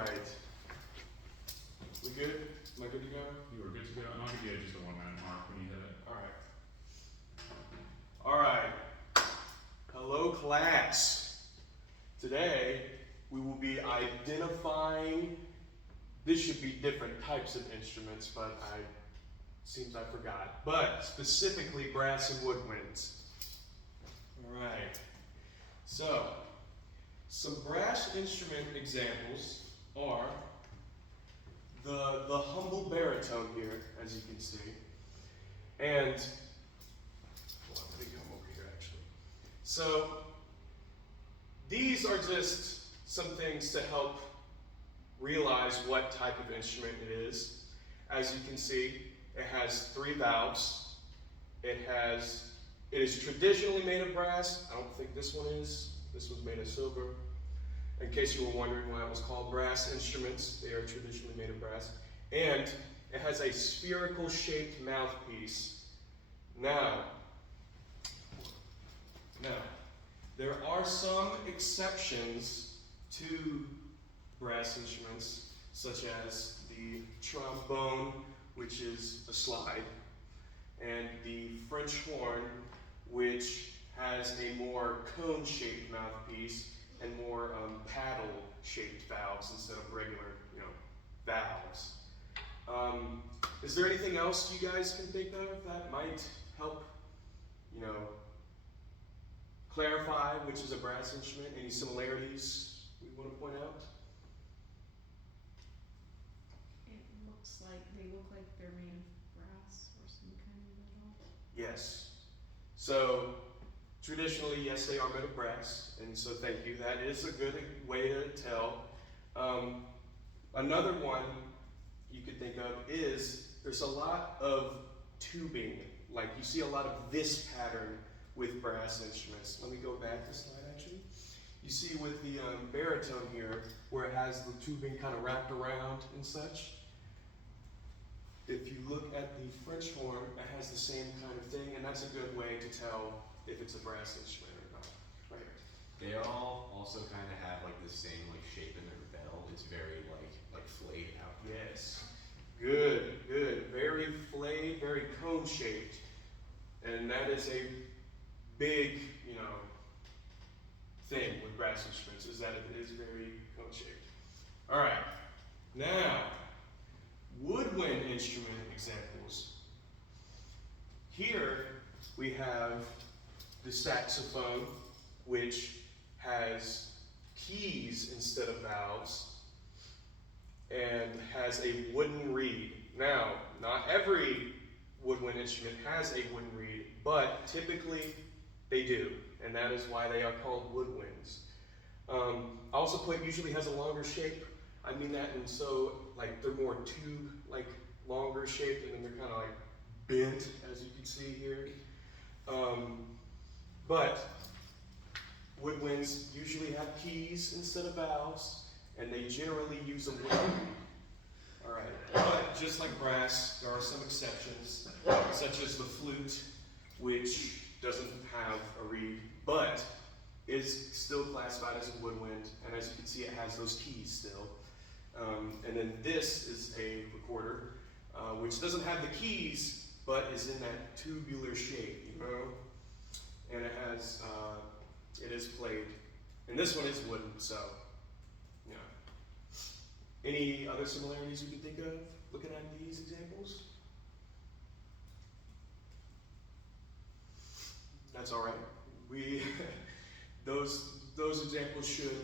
right. We good? Am I good to go? You are good to go, and I'll give you just a 1 minute mark when you hit it. All right. Hello, class. Today, we will be identifying, this should be different types of instruments, but seems I forgot. But specifically brass and woodwinds. All right. So, some brass instrument examples are the humble baritone here, as you can see, and well, let me come over here actually. So these are just some things to help realize what type of instrument it is. As you can see, it has 3 valves. It is traditionally made of brass. I don't think this one is. This was made of silver. In case you were wondering why it was called brass instruments, they are traditionally made of brass. And it has a spherical shaped mouthpiece. Now, there are some exceptions to brass instruments, such as the trombone, which is a slide, and the French horn, which has a more cone-shaped mouthpiece and more paddle-shaped valves instead of regular, valves. Is there anything else you guys can think of that might help, clarify which is a brass instrument? Any similarities we want to point out? They look like they're made of brass or some kind of metal. Yes. So traditionally, yes, they are made of brass, and so thank you. That is a good way to tell. Another one you could think of is there's a lot of tubing. Like you see a lot of this pattern with brass instruments. Let me go back a slide actually. You see with the baritone here, where it has the tubing kind of wrapped around and such. If you look at the French horn, it has the same kind of thing, and that's a good way to tell if it's a brass instrument or not. Right. They all also kind of have like the same shape in their bell. It's very like flayed out. Yes. Good. Very flayed, very cone shaped, and that is a big, thing with brass instruments is that it is very cone shaped. All right. Now, woodwind instrument examples. Here we have the saxophone, which has keys instead of valves and has a wooden reed. Now, not every woodwind instrument has a wooden reed, but typically they do, and that is why they are called woodwinds. Also, put usually has a longer shape. I mean that, and so they're more tube, longer shaped, and then they're kind of bent, as you can see here. But woodwinds usually have keys instead of valves, and they generally use a wooden reed. All right, but just like brass, there are some exceptions, such as the flute, which doesn't have a reed, but is still classified as a woodwind, and as you can see, it has those keys still. And then this is a recorder, which doesn't have the keys, but is in that tubular shape, and it has, it is played. And this one is wooden, so, Any other similarities you can think of looking at these examples? That's all right. We, those examples should,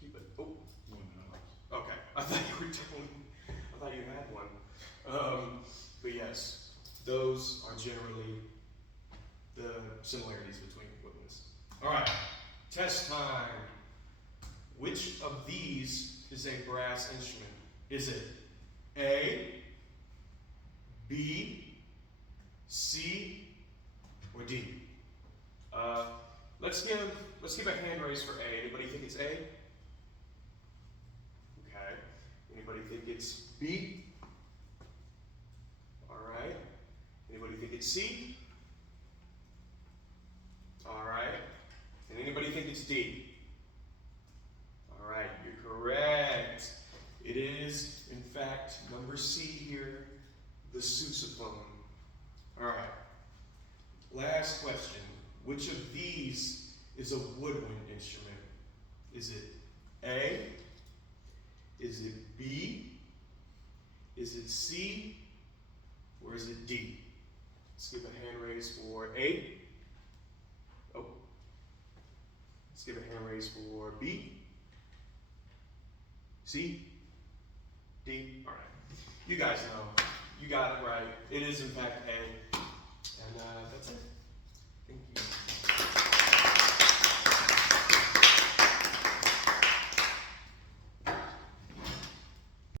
keep it. Oh. 1 minute left. Okay, I thought you had one. But yes, those are generally the similarities between woodwinds. All right, test time. Which of these is a brass instrument? Is it A, B, C, or D? Let's give a hand raise for A. Anybody think it's A? Okay. Anybody think it's B? All right. Anybody think it's C? All right. And anybody think it's D? All right, you're correct. the sousaphone. Alright. Last question. Which of these is a woodwind instrument? Is it A? Is it B? Is it C? Or is it D? Let's give a hand raise for A. Oh. Let's give a hand raise for B. C. D. Alright. You guys know. You got it right. It is in fact A. And that's it. Thank you.